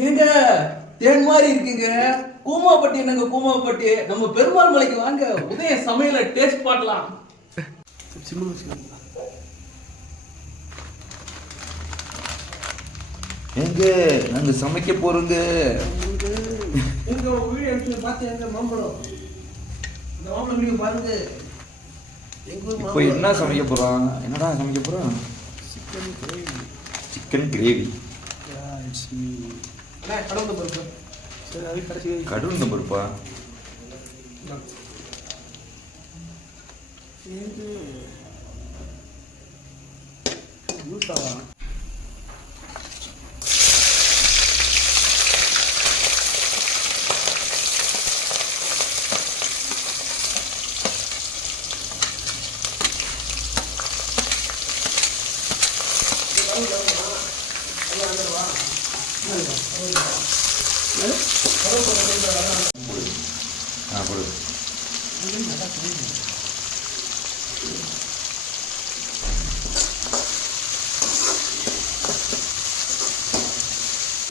ஏங்க தேன் மாதிரி இருக்குங்க. கூமாப்பட்டி என்னங்க கூமாப்பட்டி? நம்ம பெருமாள் மலைக்கு வாங்க, உதய சமையல டேஸ்ட் பண்ணலாம். எங்க நாங்க சமைக்க போறோங்க. எங்க வீடியோ எடுத்து பார்த்து எங்க மாம்பழம், இந்த மாம்பழம் வீடியோ பாருங்க. இப்போ என்ன சமைக்க போறோம்? என்னடா சமைக்க போறோம்? Chicken gravy. கடவுள் பருப்பா?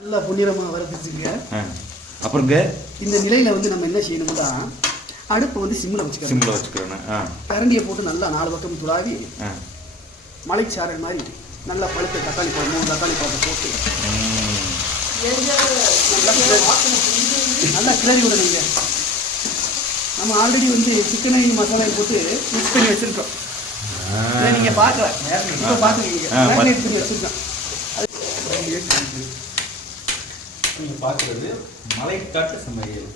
நல்லா பொன்னிறமாக வரப்பிச்சுங்க. அப்புறங்க இந்த நிலையில் வந்து நம்ம என்ன செய்யணும்னா, அடுப்பை வந்து சிம்மில் வச்சுக்கிறேன். கரண்டியை போட்டு நல்லா 4 பக்கம் துளாவி மலைச்சாரல் மாதிரி நல்லா பழுத்த தக்காளி பழம் 3 தக்காளி பழத்தை போட்டு நல்லா கிளறி விடணுங்க. நம்ம ஆல்ரெடி வந்து சிக்கனை மசாலாவை போட்டு மிக்ஸ் பண்ணி வச்சுருக்கோம். நீங்கள் பார்க்கலாம், இப்போ பார்த்துருக்கீங்க, மேரினேட் பண்ணி வச்சுருக்கோம். நீங்கள் பார்க்குறது மலைக்காட்டு சமையல்.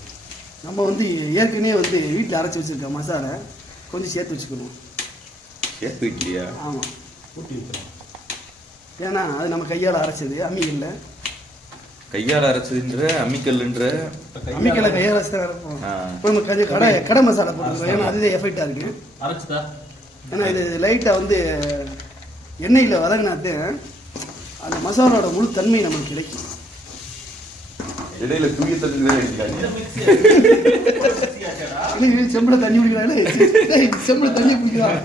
நம்ம வந்து ஏற்கனவே வந்து வீட்டில் அரைச்சி வச்சுருக்கோம் மசாலா, கொஞ்சம் சேர்த்து வச்சுக்கணும். சேர்த்து வைக்கலையா? ஆமாம், ஊட்டி வைக்கிறோம். ஏன்னா அது நம்ம கையால் அரைச்சது, அம்மிக்கல்ல. கையால் அரைச்சதுன்ற அம்மிக்கல்லுன்ற? அம்மிக்கல்ல கையால் அரைச்சி தான் அரைப்போம். இப்போ நம்ம கடை மசாலா போட்டுருக்கோம். ஏன்னா அதுவே எஃபெக்டாக இருக்குது. அரைச்சிதா? ஏன்னா இது லைட்டாக வந்து எண்ணெயில் வதங்கினாத்து அந்த மசாலாவோட முழு தன்மை நமக்கு கிடைக்கும். இடையில தூய தண்ணி செம்பில் தண்ணி குடிக்கிறாரு, செம்பில் தண்ணி குடிக்கிறாங்க.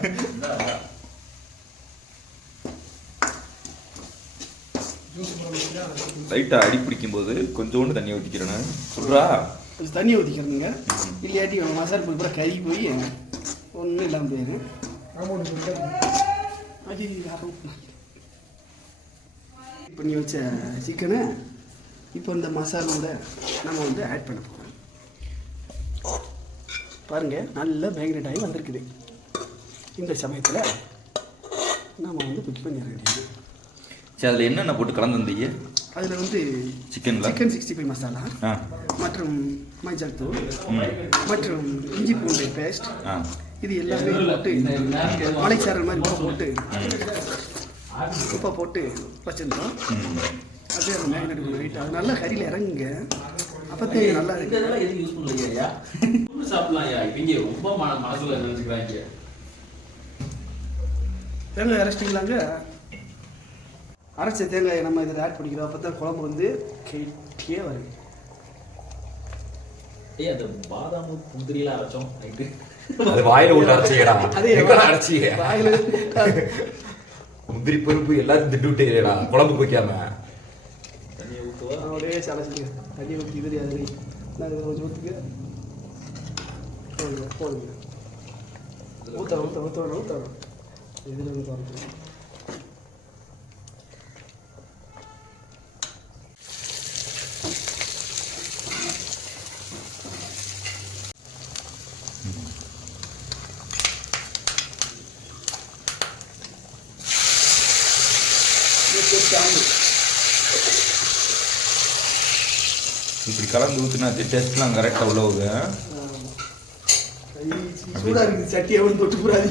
லைட்டா அடி பிடிக்கும் போது கொஞ்சோண்டு தண்ணி ஊற்றிக்கிறேன்னு சொல்றா. கொஞ்சம் தண்ணி ஊற்றிக்கிறதுங்க, இல்லையாட்டி மசாலா போய் கூட கறி போய் ஒன்றும் இல்லாமல் போயிரு. பண்ணி வச்ச சிக்கனை இப்போ இந்த மசாலோட நம்ம வந்து ஆட் பண்ண போகிறோம். பாருங்கள், நல்லா மேக்னேட் ஆகி வந்திருக்குது. இந்த சமயத்தில் நம்ம வந்து குக் பண்ணிட வேண்டியது. சரி, அதில் என்னென்ன போட்டு கலந்துருந்தீங்க? அதில் வந்து சிக்கன் 65 மசாலா மற்றும் மஞ்சள் தூள் மற்றும் இஞ்சி பூண்டு பேஸ்ட், இது எல்லாமே போட்டு மலைச்சாரல் மாதிரி உப்பை போட்டு வச்சுருந்தோம். அப்படியே அந்த மேக்னேட் வெயிட் அது நல்லா கறியில் இறங்குங்க. அப்போத்தே நல்லா இருக்கு. எதுவும் யூஸ் பண்ணலையா? சாப்பிடலாம். இவங்க ரொம்ப மனசுல நினைச்சுக்கிறாங்க. தேங்காய் அரைச்சிட்டிங்களாங்க. அரைச்ச தேங்காயை நம்ம இதில் ஆட் பண்ணிக்கிறோம். அப்போ தான் குழம்பு வந்து கெட்டியே வருது. அந்த பாதாம் முந்திரியெல்லாம் அரைச்சோம் நைட்டு, அது வாயில உள்ள அரைச்சியடா. அதே அரைச்சிய வாயில முந்திரி பருப்பு எல்லாரும் திட்டு விட்டேடா குழம்பு வைக்காம. தண்ணியை ஊற்றுவா ஒரே சமைச்சிங்க. தண்ணி ஊற்றி தெரியாது, நான் கொஞ்சம் ஊற்றுங்க. போடுங்க ஊற்றணும் இதில் ஊற்றணும். இப்படி கலந்து ஊற்றினா டேஸ்ட்லாம் கரெக்டாக உள்ளவுங்க. சூடாக இருக்குது, சட்டி எவ்வளோ தொட்டு கூடாது.